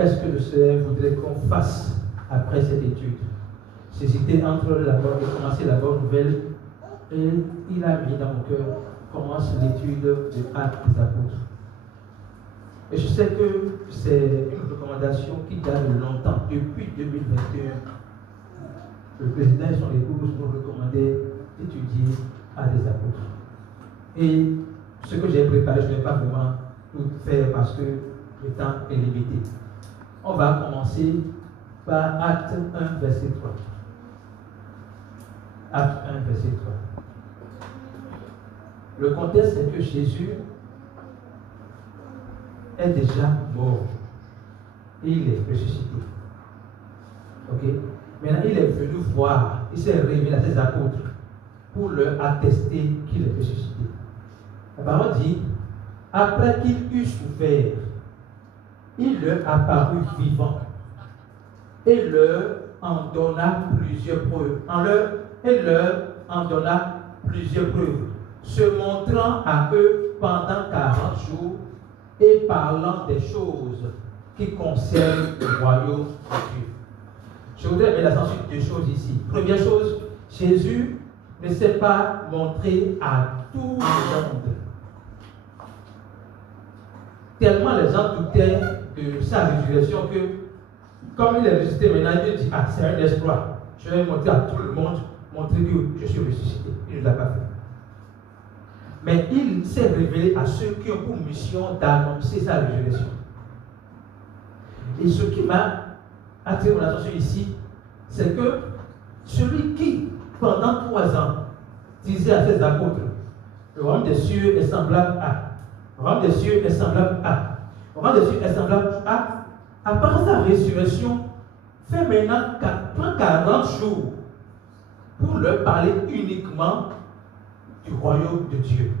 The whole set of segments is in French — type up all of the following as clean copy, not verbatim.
qu'est-ce que le Seigneur voudrait qu'on fasse après cette étude. J'hésitais entre commencer la bonne nouvelle et il a mis dans mon cœur, commence l'étude de Actes des Apôtres. Et je sais que c'est une recommandation qui date de longtemps, depuis 2021. Le président et son épouse nous recommandaient d'étudier Actes des Apôtres. Et ce que j'ai préparé, je ne vais pas vraiment tout faire parce que le temps est limité. On va commencer par Acte 1, verset 3. Acte 1, verset 3. Le contexte est que Jésus est déjà mort et il est ressuscité. Ok? Maintenant, il est venu voir, il s'est révélé à ses apôtres pour leur attester qu'il est ressuscité. La parole dit, après qu'il eut souffert, il leur apparut vivant et leur en donna plusieurs preuves. Et leur en donna plusieurs preuves, se montrant à eux pendant 40 jours et parlant des choses qui concernent le royaume de Dieu. Je voudrais mettre l'accent sur deux choses ici. Première chose, Jésus ne s'est pas montré à tout le monde. Tellement les gens doutaient de sa résurrection que, comme il est ressuscité maintenant, il dit, c'est un exploit. Je vais montrer à tout le monde, montrer que je suis ressuscité. Il ne l'a pas fait. Mais il s'est révélé à ceux qui ont pour mission d'annoncer sa résurrection. Et ce qui m'a attiré mon attention ici, c'est que celui qui, pendant 3 ans, disait à ses apôtres, le royaume des cieux est semblable à, le royaume des cieux est semblable à, le royaume des cieux est semblable à part sa résurrection, fait maintenant 40 jours pour leur parler uniquement du royaume de Dieu.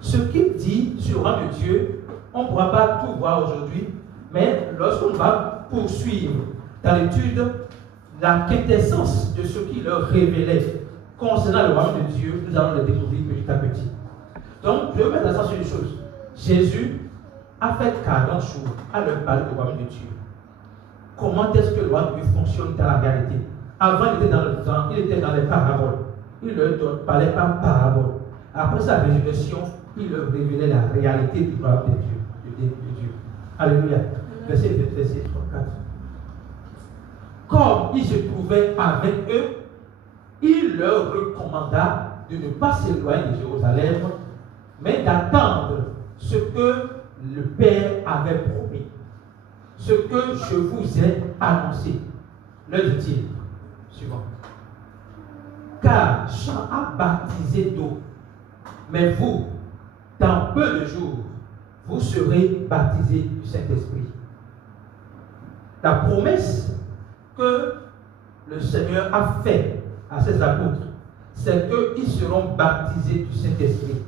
Ce qu'il dit sur le royaume de Dieu, on ne pourra pas tout voir aujourd'hui, mais lorsqu'on va poursuivre dans l'étude la quintessence de ce qu'il leur révélait concernant le royaume de Dieu, nous allons le découvrir petit à petit. Donc, je vais mettre l'accent sur une chose. Jésus a fait 40 jours à leur parler du royaume de Dieu. Comment est-ce que le royaume de Dieu fonctionne dans la réalité? Avant, il était dans les paraboles. Il leur parlait par parabole. Après sa résurrection, il leur révélait la réalité du royaume de Dieu. Alléluia. Verset 3, 4. Comme il se trouvait avec eux, il leur recommanda de ne pas s'éloigner de Jérusalem, mais d'attendre ce que le Père avait promis, ce que je vous ai annoncé. Leur dit-il, suivant. Car Jean a baptisé d'eau, mais vous, dans peu de jours, vous serez baptisés du Saint-Esprit. La promesse que le Seigneur a faite à ses apôtres, c'est qu'ils seront baptisés du Saint-Esprit.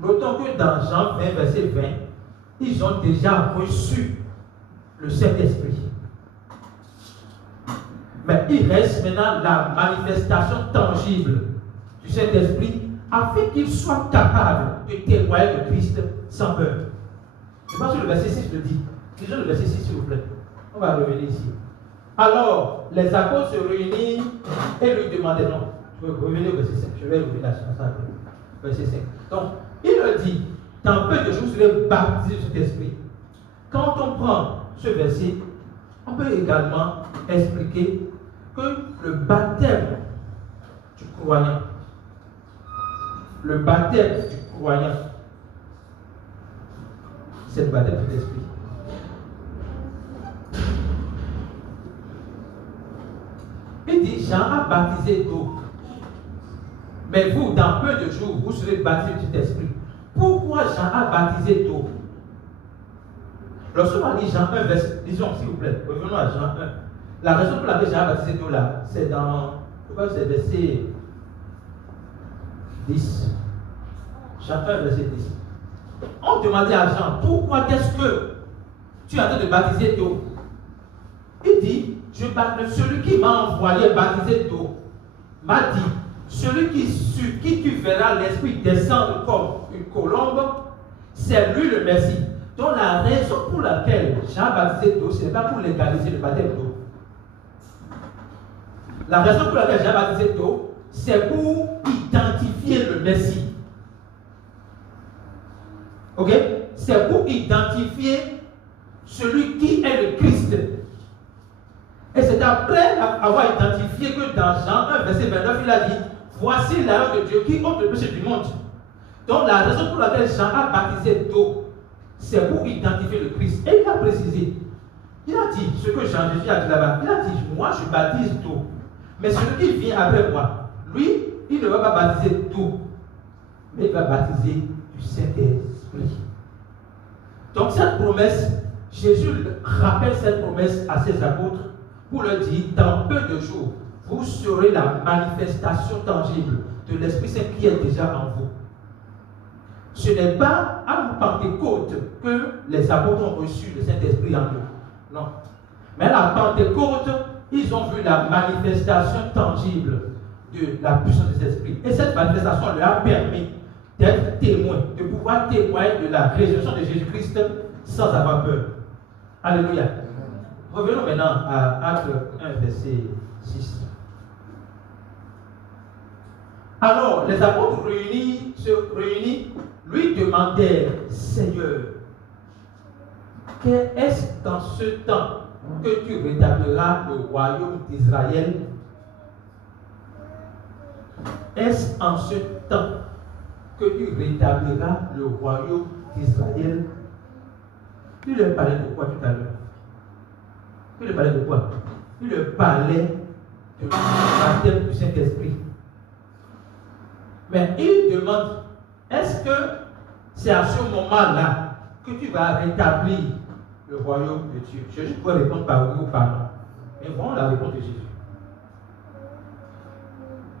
Notons que dans Jean 20, verset 20, ils ont déjà reçu le Saint-Esprit. Mais il reste maintenant la manifestation tangible du Saint-Esprit afin qu'ils soient capables de témoigner de Christ sans peur. Je pense que le verset 6 le dit. Lisons le verset 6 s'il vous plaît. On va revenir ici. Alors, les apôtres se réunissent et lui demandaient, non, je vais revenir au verset 5, je vais revenir à ça après. Verset 5. Donc, il leur dit, dans peu de jours, vous serez baptisés de cet esprit. Quand on prend ce verset, on peut également expliquer que le baptême du croyant, c'est le baptême de l'esprit. Il dit, Jean a baptisé d'eau, mais vous, dans peu de jours, vous serez baptisés du Saint-Esprit. Pourquoi Jean a baptisé d'eau? Lorsqu'on lit Jean 1, verset, disons s'il vous plaît, revenons à Jean 1. La raison pour laquelle Jean a baptisé d'eau là, c'est dans, je crois que c'est verset 10. Jean 1, verset 10. On demandait à Jean, pourquoi est-ce que tu es en train de baptiser d'eau? Il dit, celui qui m'a envoyé baptiser d'eau m'a dit, celui sur qui tu verras l'Esprit descendre comme une colombe, c'est lui le Messie, dont la raison raison pour laquelle Jean a baptisé d'eau, ce n'est pas pour légaliser le baptême d'eau. La raison pour laquelle Jean a baptisé d'eau, c'est pour identifier le Messie. Ok? C'est pour identifier celui qui est le Christ. Et c'est après avoir identifié que dans Jean 1, verset 29, il a dit, voici l'agneau de Dieu qui ôte le péché du monde. Donc la raison pour laquelle Jean a baptisé d'eau, c'est pour identifier le Christ. Et il a précisé, il a dit, ce que Jean Jésus a dit là-bas, il a dit, moi je baptise d'eau. Mais celui qui vient après moi, lui, il ne va pas baptiser d'eau, mais il va baptiser du Saint-Esprit. Donc cette promesse, Jésus rappelle cette promesse à ses apôtres pour leur dire, dans peu de jours, vous serez la manifestation tangible de l'Esprit Saint qui est déjà en vous. Ce n'est pas à Pentecôte que les apôtres ont reçu le Saint-Esprit en eux. Non. Mais à la Pentecôte, ils ont vu la manifestation tangible de la puissance des esprits. Et cette manifestation leur a permis d'être témoins, de pouvoir témoigner de la résurrection de Jésus-Christ sans avoir peur. Alléluia. Revenons maintenant à Actes 1, verset 6. Alors, les apôtres se réunis, lui demandèrent, Seigneur, est-ce dans ce temps que tu rétabliras le royaume d'Israël? Est-ce en ce temps que tu rétabliras le royaume d'Israël? Il leur parlait de quoi tout à l'heure? Il leur parlait de quoi? Il leur parlait du baptême du Saint-Esprit. Mais il demande, est-ce que c'est à ce moment-là que tu vas rétablir le royaume de Dieu? Jésus pourrait répondre par oui ou par non. Mais voyons la réponse de Jésus.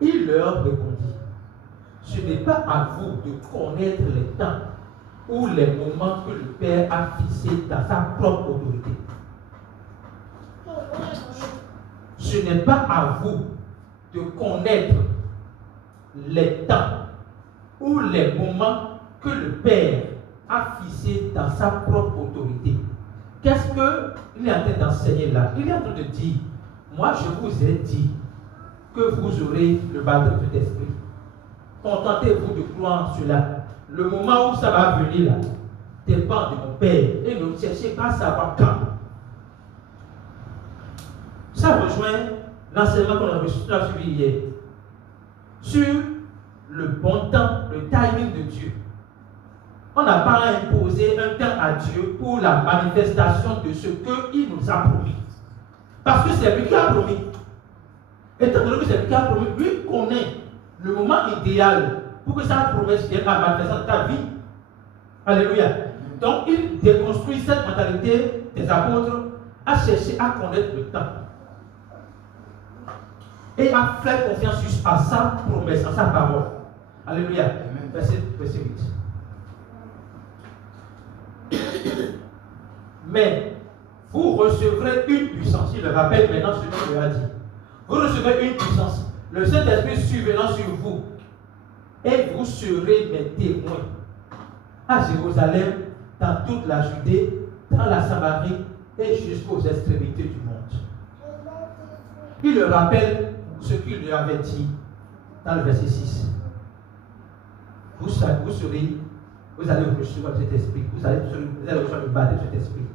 Il leur répondit, ce n'est pas à vous de connaître les temps ou les moments que le Père a fixés dans sa propre autorité. Ce n'est pas à vous de connaître les temps ou les moments que le Père a fixés dans sa propre autorité. Qu'est-ce qu'il est en train d'enseigner là? Il est en train de dire, moi je vous ai dit que vous aurez le baptême de l'Esprit. Contentez-vous de croire en cela. Le moment où ça va venir là, dépend de mon Père. Et ne cherchez pas à savoir quand. Ça rejoint l'enseignement qu'on a suivi hier sur le bon temps, le timing de Dieu. On n'a pas imposé un temps à Dieu pour la manifestation de ce qu'il nous a promis. Parce que c'est lui qui a promis. Étant donné que c'est lui qui a promis, lui connaît le moment idéal pour que sa promesse vienne à manifester dans ta vie. Alléluia. Donc il déconstruit cette mentalité des apôtres à chercher à connaître le temps. Et à faire confiance à sa promesse, à sa parole. Alléluia. Verset 8. Mais vous recevrez une puissance. Il le rappelle maintenant ce qu'il lui a dit. Vous recevrez une puissance. Le Saint-Esprit survenant sur vous. Et vous serez mes témoins. À Jérusalem, dans toute la Judée, dans la Samarie et jusqu'aux extrémités du monde. Il le rappelle ce qu'il lui avait dit dans le verset 6. Vous allez recevoir cet esprit. Vous allez recevoir le baptême de cet esprit.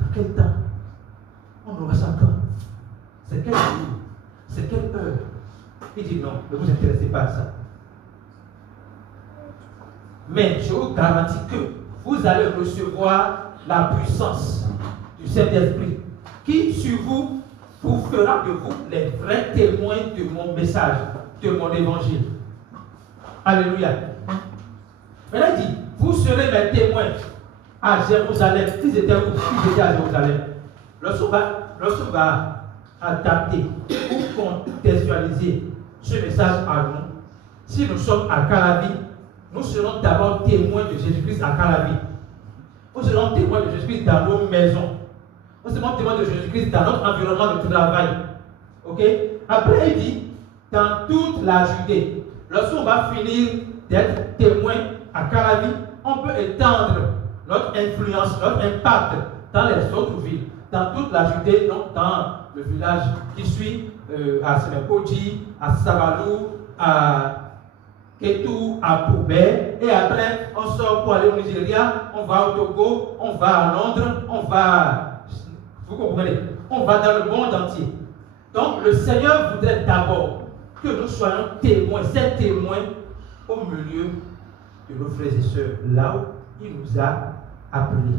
Dans quel temps? On aura ça quand? C'est quel jour? C'est quelle heure? Il dit non, ne vous intéressez pas à ça. Mais je vous garantis que vous allez recevoir la puissance du Saint-Esprit qui sur vous fera de vous les vrais témoins de mon message, de mon évangile. Alléluia. Maintenant il dit, vous serez mes témoins à Jérusalem. Ils étaient où? Ils étaient à Jérusalem. Lorsqu'on va adapter ou contextualiser ce message à nous, si nous sommes à Calavi, nous serons d'abord témoins de Jésus-Christ à Calavi. Nous serons témoins de Jésus-Christ dans nos maisons. Nous serons témoins de Jésus-Christ dans notre environnement de travail. Ok? Après, il dit, dans toute la Judée. Lorsqu'on va finir d'être témoin à Calavi, on peut étendre notre influence, notre impact dans les autres villes, dans toute la Judée, donc dans le village qui suit, à Semekoji, à Sabalou, à Ketou, à Poubet, et après on sort pour aller au Nigeria, on va au Togo, on va à Londres, on va, vous comprenez, on va dans le monde entier. Donc le Seigneur voudrait d'abord que nous soyons témoins, ces témoins au milieu de nos frères et sœurs, là où il nous a appelés,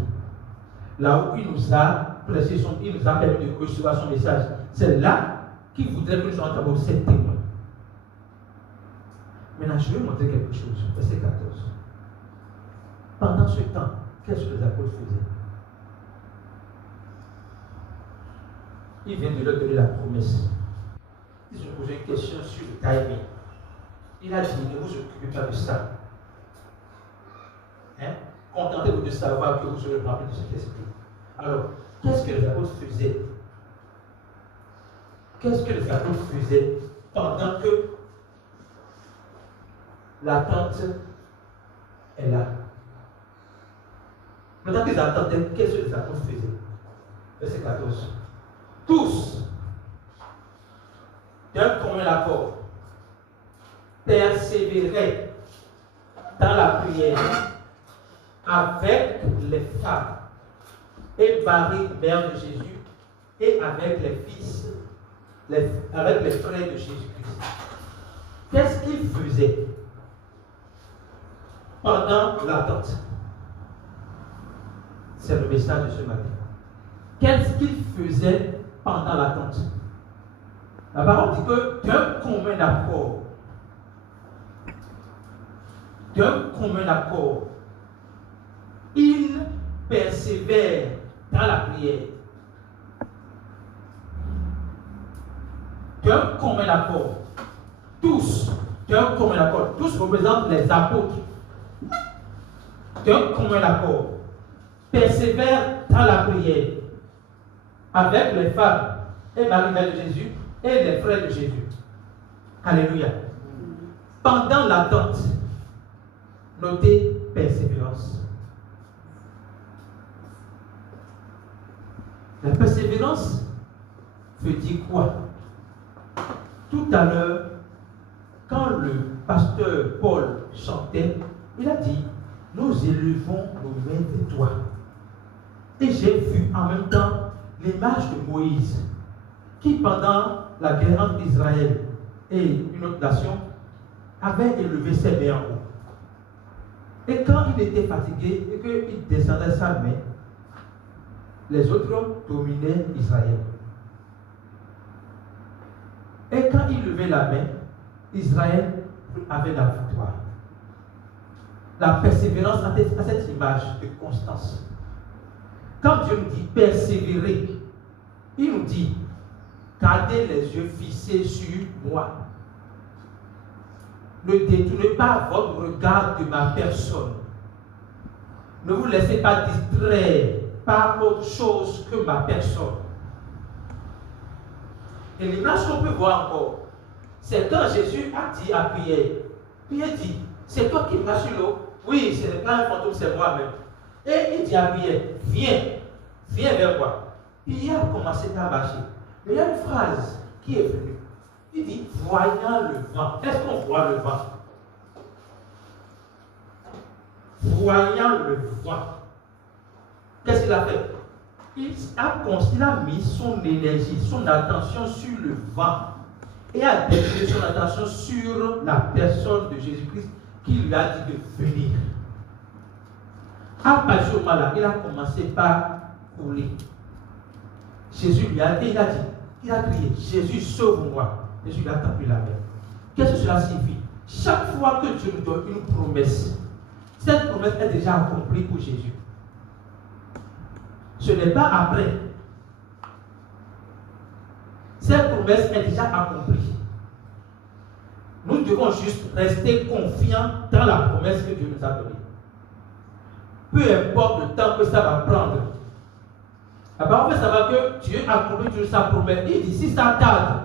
là où il nous a prêché, il nous a permis de recevoir son message. C'est là qu'il voudrait que nous soyons d'abord ces témoins. Maintenant, je vais vous montrer quelque chose. Verset 14. Pendant ce temps, qu'est-ce que les apôtres faisaient? Il vient de leur donner la promesse. Ils ont posé une question sur le timing. Il a dit, ne vous occupez pas de ça. Hein? Contentez-vous de savoir que vous serez remplis de cet esprit. Alors, qu'est-ce que les apôtres faisaient? Qu'est-ce que les apôtres faisaient pendant que l'attente est là? Pendant qu'ils attendaient, qu'est-ce que les apôtres faisaient? Verset 14. Tous, d'un commun accord, persévéraient dans la prière avec les femmes et Marie, mère de Jésus, et avec les fils, avec les frères de Jésus-Christ. Qu'est-ce qu'ils faisaient pendant l'attente? C'est le message de ce matin. Qu'est-ce qu'ils faisaient pendant l'attente? La parole dit que d'un commun accord, ils persévèrent dans la prière. D'un commun accord. Tous, d'un commun accord. Tous représentent les apôtres. D'un commun accord. Persévèrent dans la prière. Avec les femmes et Marie, mère de Jésus, et les frères de Jésus. Alléluia. Pendant l'attente, notez persévérance. La persévérance veut dire quoi? Tout à l'heure, quand le pasteur Paul chantait, il a dit, nous élevons nos mains vers toi. Et j'ai vu en même temps l'image de Moïse, qui pendant la guerre entre Israël et une autre nation, avait élevé ses mains en haut. Et quand il était fatigué et qu'il descendait sa main, les autres dominaient Israël. Et quand il levait la main, Israël avait la victoire. La persévérance a cette image de constance. Quand Dieu nous dit persévérer, il nous dit gardez les yeux fixés sur moi. Ne détournez pas votre regard de ma personne. Ne vous laissez pas distraire par autre chose que ma personne. Et l'image qu'on peut voir encore, c'est quand Jésus a dit à Pierre, Pierre dit, c'est toi qui marches sur l'eau? Oui, ce n'est pas un fantôme, c'est moi-même. Et il dit à Pierre, viens vers moi. Pierre a commencé à marcher. Mais il y a une phrase qui est venue. Il dit, voyant le vent. Est-ce qu'on voit le vent? Voyant le vent. Qu'est-ce qu'il a fait? Il a mis son énergie, son attention sur le vent et a dédié son attention sur la personne de Jésus-Christ qui lui a dit de venir. À partir de ce moment-là, il a commencé par couler. Jésus lui a dit, il a crié, Jésus sauve-moi. Jésus lui a tapé la main. Qu'est-ce que cela signifie? Chaque fois que Dieu nous donne une promesse, cette promesse est déjà accomplie pour Jésus. Ce n'est pas après. Cette promesse est déjà accomplie. Nous devons juste rester confiants dans la promesse que Dieu nous a donnée. Peu importe le temps que ça va prendre. La parole fait savoir que Dieu accomplit toujours sa promesse. Il dit, si ça tarde,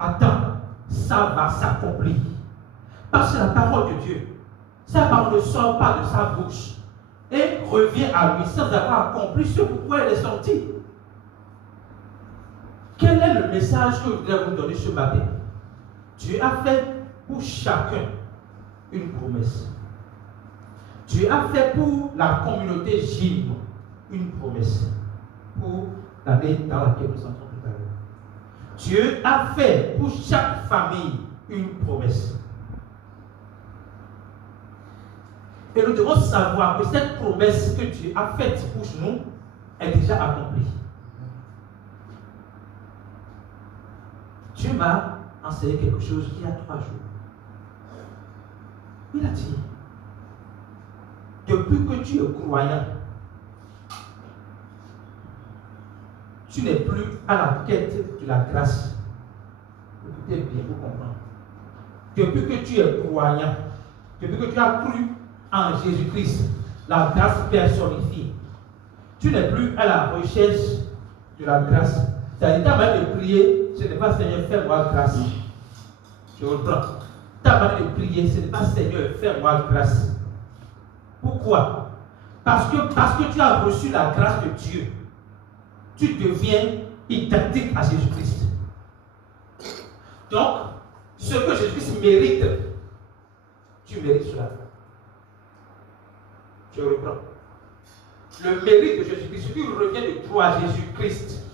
attends, ça va s'accomplir. Parce que la parole de Dieu, sa parole ne sort pas de sa bouche et revient à lui sans avoir accompli ce pourquoi elle est sortie. Quel est le message que je voudrais vous donner ce matin? Dieu a fait pour chacun une promesse. Dieu a fait pour la communauté Gym une promesse pour l'année dans laquelle nous sommes tout à l'heure. Dieu a fait pour chaque famille une promesse. Et nous devons savoir que cette promesse que Dieu a faite pour nous est déjà accomplie. Dieu m'a enseigné quelque chose il y a 3 jours. Il a dit, depuis que tu es croyant, tu n'es plus à la quête de la grâce. Écoutez bien pour comprendre. Depuis que tu es croyant, depuis que tu as cru en Jésus-Christ, la grâce personnifiée, tu n'es plus à la recherche de la grâce. C'est-à-dire, ta manière de prier, ce n'est pas Seigneur, fais-moi grâce. Je reprends. Ta manière de prier, ce n'est pas Seigneur, fais-moi grâce. Pourquoi? Parce que tu as reçu la grâce de Dieu. Tu deviens identique à Jésus-Christ. Donc, ce que Jésus-Christ mérite, tu mérites cela. Je reprends. Le mérite de Jésus-Christ, ce qui revient de toi à Jésus-Christ,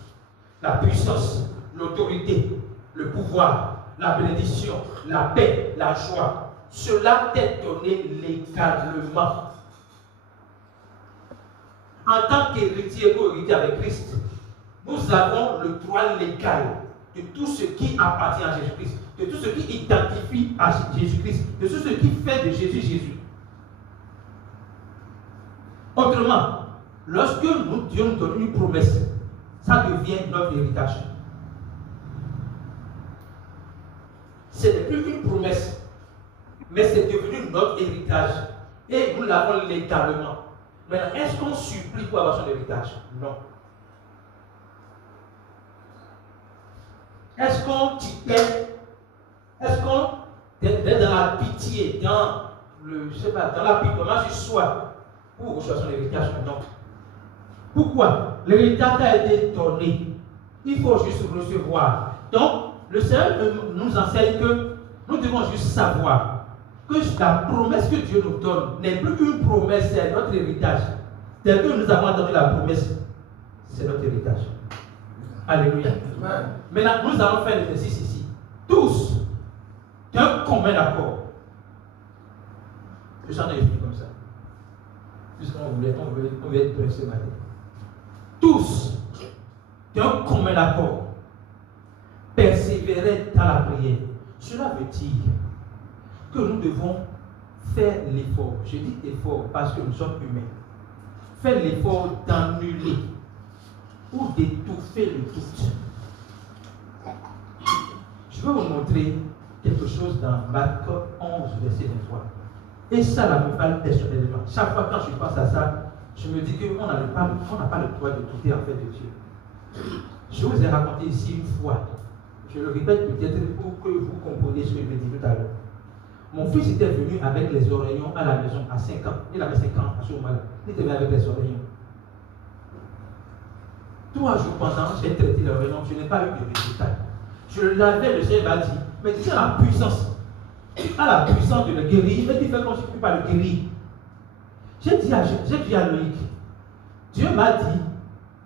la puissance, l'autorité, le pouvoir, la bénédiction, la paix, la joie, cela t'est donné légalement. En tant qu'héritier ou héritier avec Christ, nous avons le droit légal de tout ce qui appartient à Jésus-Christ, de tout ce qui identifie à Jésus-Christ, de tout ce qui fait de Jésus Jésus. Autrement, lorsque Dieu nous donne une promesse, ça devient notre héritage. Ce n'est plus une promesse, mais c'est devenu notre héritage. Et nous l'avons légalement. Maintenant, est-ce qu'on supplie pour avoir son héritage? Non. Est-ce qu'on t'y paie? Est-ce qu'on est dans la pitié, dans l'apitoiement du soi pour recevoir son héritage? Non. Pourquoi? L'héritage a été donné. Il faut juste recevoir. Donc, le Seigneur nous enseigne que nous devons juste savoir que la promesse que Dieu nous donne n'est plus une promesse, c'est notre héritage. Dès que nous avons entendu la promesse, c'est notre héritage. Alléluia. Maintenant, nous allons faire l'exercice ici. Tous, d'un commun accord. J'en ai écrit comme ça. Puisqu'on voulait être prêts ce matin. Tous, d'un commun accord, persévérer dans la prière. Cela veut dire que nous devons faire l'effort. Je dis effort parce que nous sommes humains. Faire l'effort d'annuler ou d'étouffer le doute. Je vais vous montrer quelque chose dans Marc 11, verset 23. Et ça, là, me parle personnellement. Chaque fois quand je pense à ça, je me dis qu'on n'a pas le droit de douter en fait de Dieu. Je vous ai raconté ici une fois. Je le répète peut-être pour que vous compreniez ce que je me dis tout à l'heure. Mon fils était venu avec les oreillons à la maison à 5 ans. Il avait 5 ans à ce moment-là. Il était venu avec les oreillons. 3 jours pendant, j'ai traité les oreillons, je n'ai pas eu de résultat. Je l'avais, le Seigneur m'a dit, mais tu as la puissance. Tu as la puissance de le guérir, mais tu fais comme si tu ne peux pas le guérir. J'ai dit à Loïc, Dieu m'a dit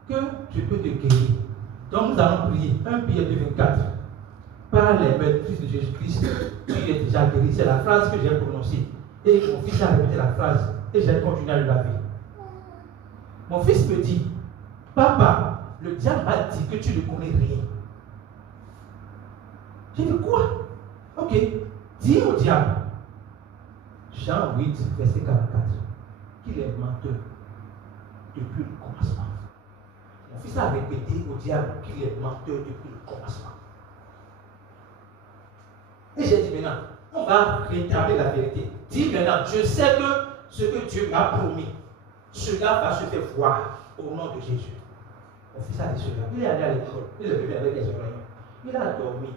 que je peux te guérir. Donc nous allons prier. 1 Pierre 2,24. Par les maîtrises de Jésus-Christ, tu es déjà guéri. C'est la phrase que j'ai prononcée. Et mon fils a répété la phrase. Et j'ai continué à le laver. Mon fils me dit, papa, le diable m'a dit que tu ne connais rien. J'ai dit quoi? Ok, dis au diable. Jean 8, verset 44. Qu'il est menteur depuis le commencement. Mon fils a répété au diable qu'il est menteur depuis le commencement. Et j'ai dit maintenant, on va rétablir la vérité. Dis maintenant, je sais que ce que Dieu m'a promis, cela va se faire voir au nom de Jésus. Mon fils a dit cela. Il est allé à l'école, il est venu avec les oreillons. Il a dormi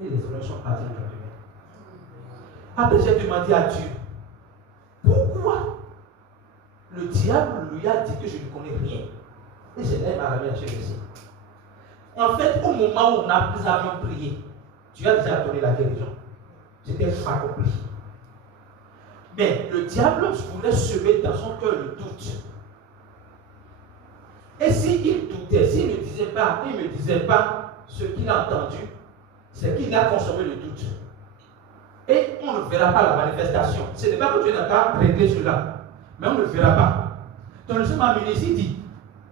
et les oreillons sont partis le lendemain. Après, j'ai demandé à Dieu, pourquoi le diable lui a dit que je ne connais rien. Et je l'ai ramené à chez lui. En fait, au moment où nous avions prié, Dieu a déjà donné la guérison. C'était accompli. Mais le diable voulait semer dans son cœur le doute. Et s'il doutait, s'il ne me disait pas ce qu'il a entendu, c'est qu'il a consommé le doute. Et on ne verra pas la manifestation. Ce n'est pas que Dieu n'a pas réglé cela, mais on ne le verra pas. Donc le Seigneur ici dit,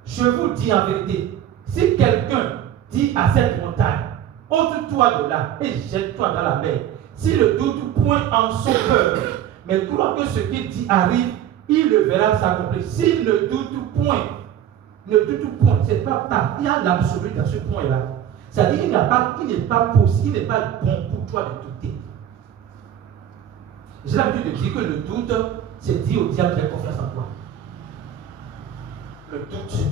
je vous dis en vérité, si quelqu'un dit à cette montagne, ôte-toi de là et jette-toi dans la mer, s'il ne doute point en son cœur, mais croit que ce qu'il dit arrive, il le verra s'accomplir. S'il ne doute point, c'est pas ça. Il y a l'absolu dans ce point-là. C'est-à-dire qu'il n'est pas possible, il n'est pas bon pour toi de douter. J'ai l'habitude de dire que le doute, c'est dire au diable, j'ai confiance en toi. Le doute,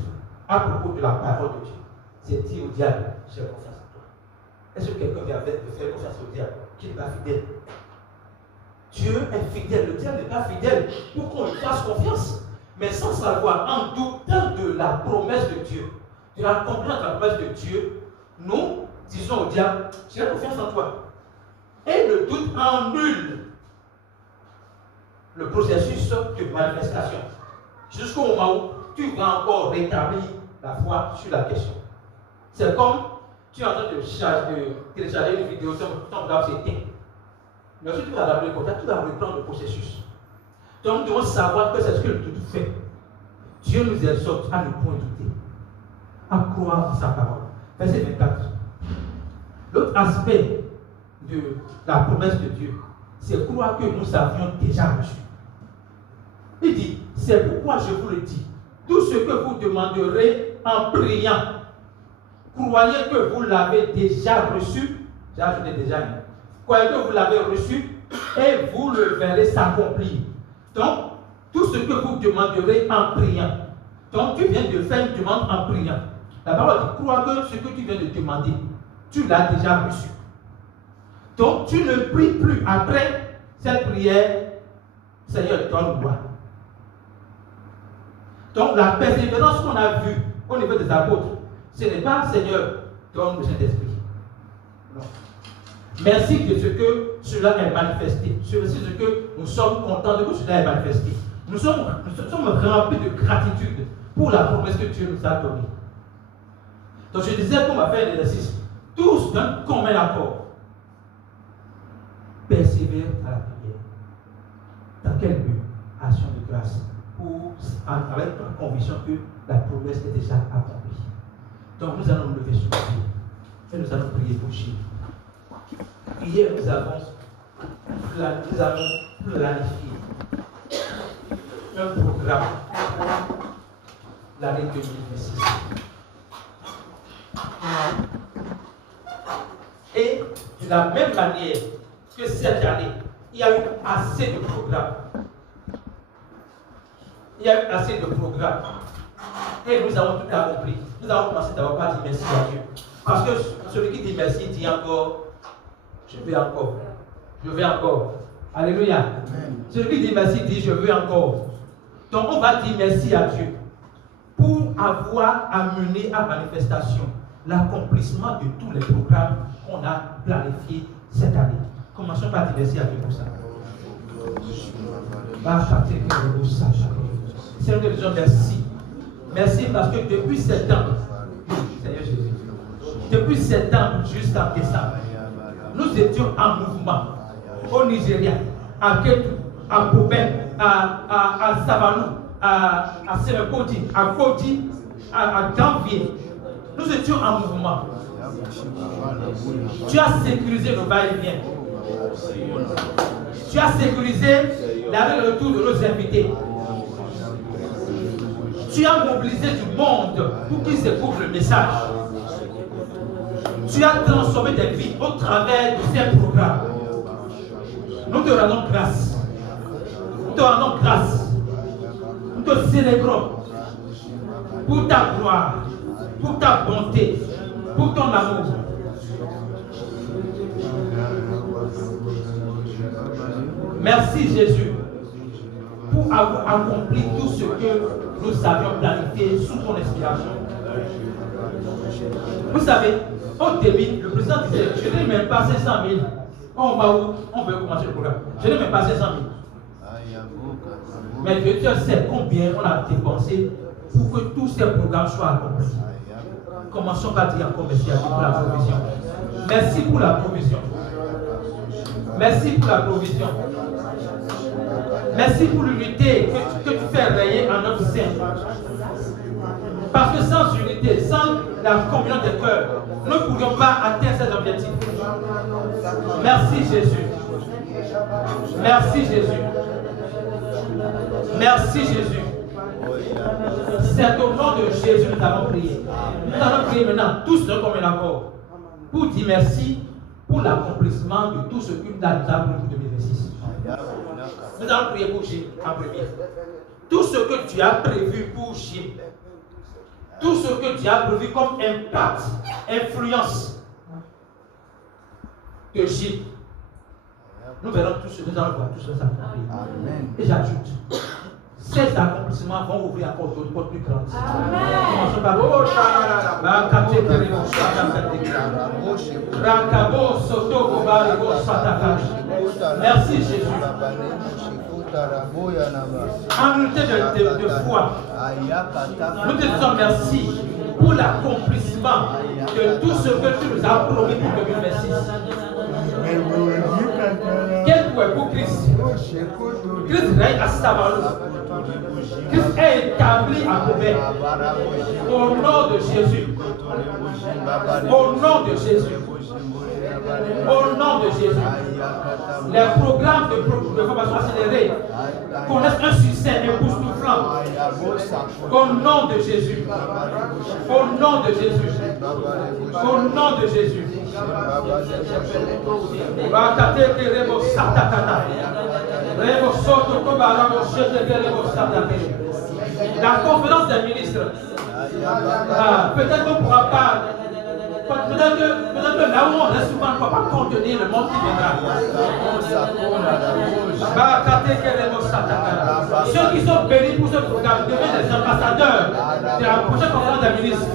à propos de la parole de Dieu, c'est dire au diable, j'ai confiance en toi. Est-ce que quelqu'un vient de faire confiance au diable qui n'est pas fidèle? Dieu est fidèle, le diable n'est pas fidèle pour qu'on lui fasse confiance. Mais sans savoir, en doutant de la promesse de Dieu, de la compréhension de la promesse de Dieu, nous disons au diable, j'ai confiance en toi. Et le doute annule le processus de manifestation. Jusqu'au moment où tu vas encore rétablir la foi sur la question. C'est comme tu es en train de télécharger une vidéo, ton portable s'éteint. Mais si tu vas adapter le contact, tu vas reprendre le processus. Donc nous devons savoir que c'est ce que le doute fait. Dieu nous exhorte à ne point douter, à croire en sa parole. Verset 24. L'autre aspect de la promesse de Dieu, c'est croire que nous avions déjà reçu. Il dit, c'est pourquoi je vous le dis, tout ce que vous demanderez en priant, croyez que vous l'avez déjà reçu. J'ai ajouté déjà. Croyez que vous l'avez reçu et vous le verrez s'accomplir. Donc, tout ce que vous demanderez en priant. Donc, tu viens de faire une demande en priant. La parole dit, crois que ce que tu viens de demander, tu l'as déjà reçu. Donc, tu ne pries plus après cette prière, Seigneur, donne-moi. Donc, la persévérance qu'on a vue au niveau des apôtres, ce n'est pas, Seigneur, donne le Saint-Esprit. Non. Merci de ce que cela est manifesté. Merci de ce que nous sommes contents de que cela est manifesté. Nous sommes remplis de gratitude pour la promesse que Dieu nous a donnée. Donc je disais qu'on va faire l'exercice. Tous d'un commun accord. Persévère à la prière. Dans quel but? Action de grâce. Avec la conviction que la promesse est déjà accomplie. Donc nous allons nous lever sur le pied. Et nous allons prier pour Chine. Hier, nous avons planifié un programme l'année 2026. Et de la même manière que cette année, il y a eu assez de programmes. Et nous avons tout accompli. Nous avons commencé d'abord par dire merci à Dieu. Parce que celui qui dit merci dit encore, je veux encore. Je veux encore. Alléluia. Amen. Celui qui dit merci dit je veux encore. Donc on va dire merci à Dieu pour avoir amené à manifestation l'accomplissement de tous les programmes qu'on a planifiés cette année. Commençons par dire merci à Dieu pour ça. Seigneur, nous disons merci. Merci parce que depuis septembre, Seigneur Jésus, depuis septembre jusqu'à décembre, nous étions en mouvement au Nigeria, à Ketu, à Boben, à Savanou, à Sénékodi, à Kodi, à Danvier. Nous étions en mouvement. Tu as sécurisé nos va-et-vient. Tu as sécurisé l'aller-retour de nos invités. Tu as mobilisé du monde pour qu'ils écoutent le message. Tu as transformé des vies au travers de ces programmes. Nous te rendons grâce. Nous te rendons grâce. Nous te célébrons pour ta gloire, pour ta bonté, pour ton amour. Merci Jésus pour avoir accompli tout ce que nous avions planifié sous ton inspiration. Vous savez, au début, le président disait, je n'ai même pas 500 000. On va où? On veut commencer le programme. Je n'ai même pas 500 000. Mais Dieu sait combien on a dépensé pour que tous ces programmes soient accomplis. Commençons par dire encore merci à Dieu pour la provision. Merci pour la provision. Merci pour la provision. Merci pour l'unité que tu fais régner en notre sein. Parce que sans unité, sans la communion des cœurs, nous ne pourrions pas atteindre ces objectifs. Merci Jésus. Merci Jésus. Merci Jésus. C'est au nom de Jésus que nous avons prié. Nous allons prier maintenant tous comme un accord pour dire merci pour l'accomplissement de tout ce que nous avons pour 2026. Nous allons prier pour Jim en premier. Tout ce que tu as prévu pour Jim, tout ce que tu as prévu comme impact, influence de Jim, nous verrons tout ce que nous allons voir, tout ce que nous allons prier. Et j'ajoute, ces accomplissements vont ouvrir encore d'autres portes plus grandes. Commençons par merci Jésus. En unité de foi, nous te disons merci pour l'accomplissement de tout ce que tu nous as promis pour 2026. Quel point pour Christ? Christ règne à Samarou. Christ est établi à Beauvais. Au nom de Jésus. Au nom de Jésus. Au nom de Jésus. Les programmes de formation accélérée connaissent un succès époustouflant. Au nom de Jésus. Au nom de Jésus. Au nom de Jésus. La conférence des ministres, peut-être qu'on ne pourra pas, peut-être que là où on reste souvent, on ne va pas contenir le monde qui viendra. Ceux qui sont bénis pour ce programme deviennent des ambassadeurs de la prochaine conférence des ministres.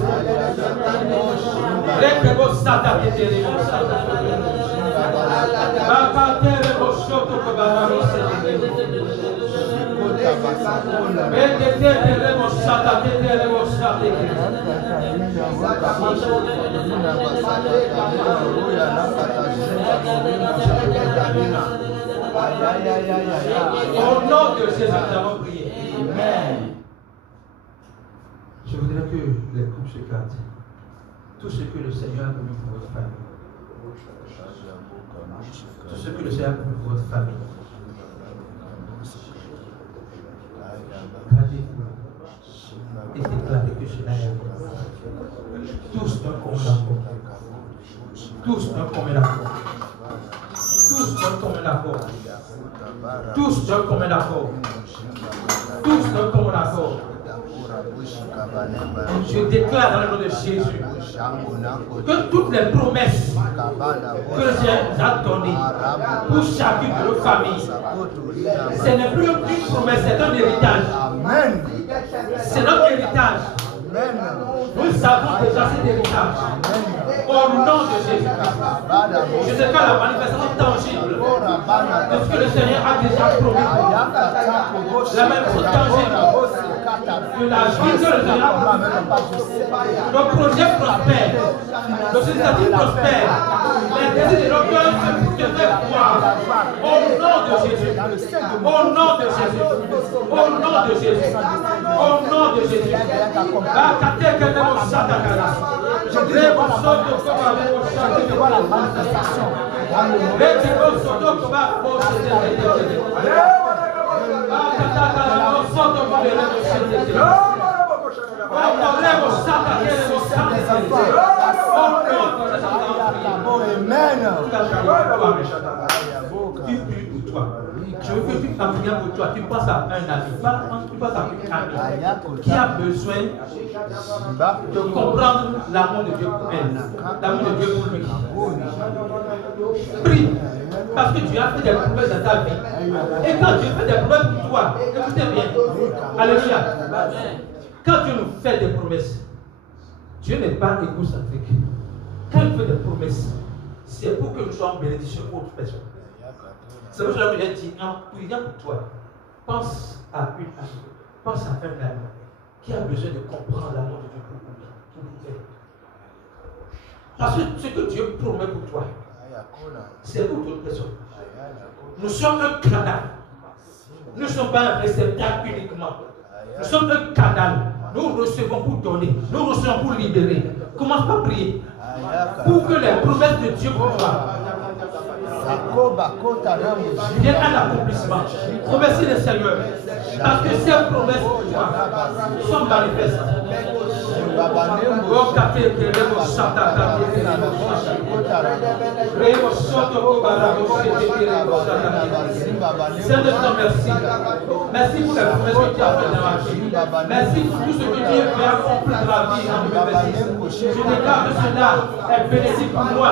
Au nom de Jésus, nous avons prié. Amen. Je voudrais que les couples se gardent. Tout ce que le Seigneur a promis pour votre famille. Tout ce que le Seigneur a promis pour votre famille. Gardez-vous et déclarez que cela est accompli. Tous d'un commun accord. Tous d'un commun accord. Tous d'un commun accord. Tous d'un commun accord. Tous d'un commun accord. Je déclare dans le nom de Jésus que toutes les promesses que j'ai données pour chacune de nos familles, ce n'est plus une promesse, c'est un héritage. C'est notre héritage. Nous savons déjà cet héritage. Au nom de Jésus-Christ, je déclare la manifestation tangible de ce que le Seigneur a déjà promis. La manifestation tangible de la vie que le Seigneur a promis. Nos projets prospèrent, nos initiatives prospèrent, les désirs de nos cœurs se fait voir. Au nom de Jésus, au nom de Jésus, au nom de Jésus, au nom de Jésus. Je dirais bon sort de voir la manifestation. Je veux que tu fasses bien pour toi. Tu penses à un ami. Tu penses à une amie qui a besoin de comprendre l'amour de Dieu pour elle. L'amour de Dieu pour lui. Prie. Parce que Dieu a fait des promesses dans ta vie. Et quand Dieu fait des promesses pour toi, écoutez bien. Alléluia. Quand Dieu nous fait des promesses, Dieu n'est pas égocentrique. Quand il fait des promesses, c'est pour que nous soyons en bénédiction pour d'autres personnes. C'est pour cela que j'ai dit, en priant pour toi, pense à une amie, pense à un ami qui a besoin de comprendre l'amour de Dieu pour vous. Parce que ce que Dieu promet pour toi, c'est pour d'autres personnes. Nous sommes un canal. Nous ne sommes pas un réceptacle uniquement. Nous sommes un canal. Nous recevons pour donner. Nous recevons pour libérer. Commence par prier. Pour que les promesses de Dieu pour toi viennent à l'accomplissement. Remercie le Seigneur. Parce que ces promesses pour toi sont manifestes. Seigneur, merci. Merci pour les promesses que tu as faites dans ma vie. Merci pour tout ce que Dieu a accompli dans la vie. Je déclare que cela est bénéfique pour moi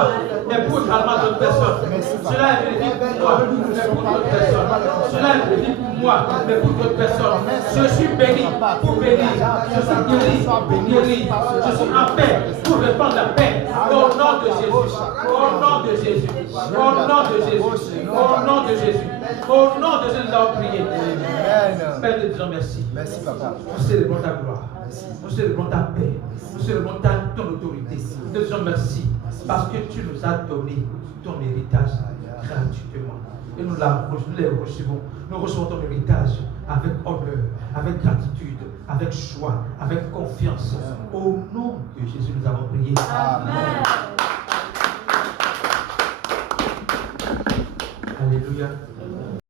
et pour également d'autres personnes. Cela est bénéfique pour moi, mais pour d'autres personnes. Cela est bénéfique pour moi, mais pour d'autres personnes. Je suis béni pour bénir. Je suis guéri pour guérir. Je suis en paix pour répandre la paix. Au nom de Jésus. Au nom de Jésus. Au nom de Jésus. Au nom de Jésus. Au nom de Jésus, nous avons prié. Père, nous disons merci. Merci, papa. Nous célébrons ta gloire. Nous célébrons ta paix. Nous célébrons ton autorité. Nous disons merci. Parce que tu nous as donné ton héritage gratuitement. Et nous les recevons. Nous recevons ton héritage avec honneur, avec gratitude, avec joie, avec confiance. Au nom de Jésus, nous avons prié. Amen. Alléluia.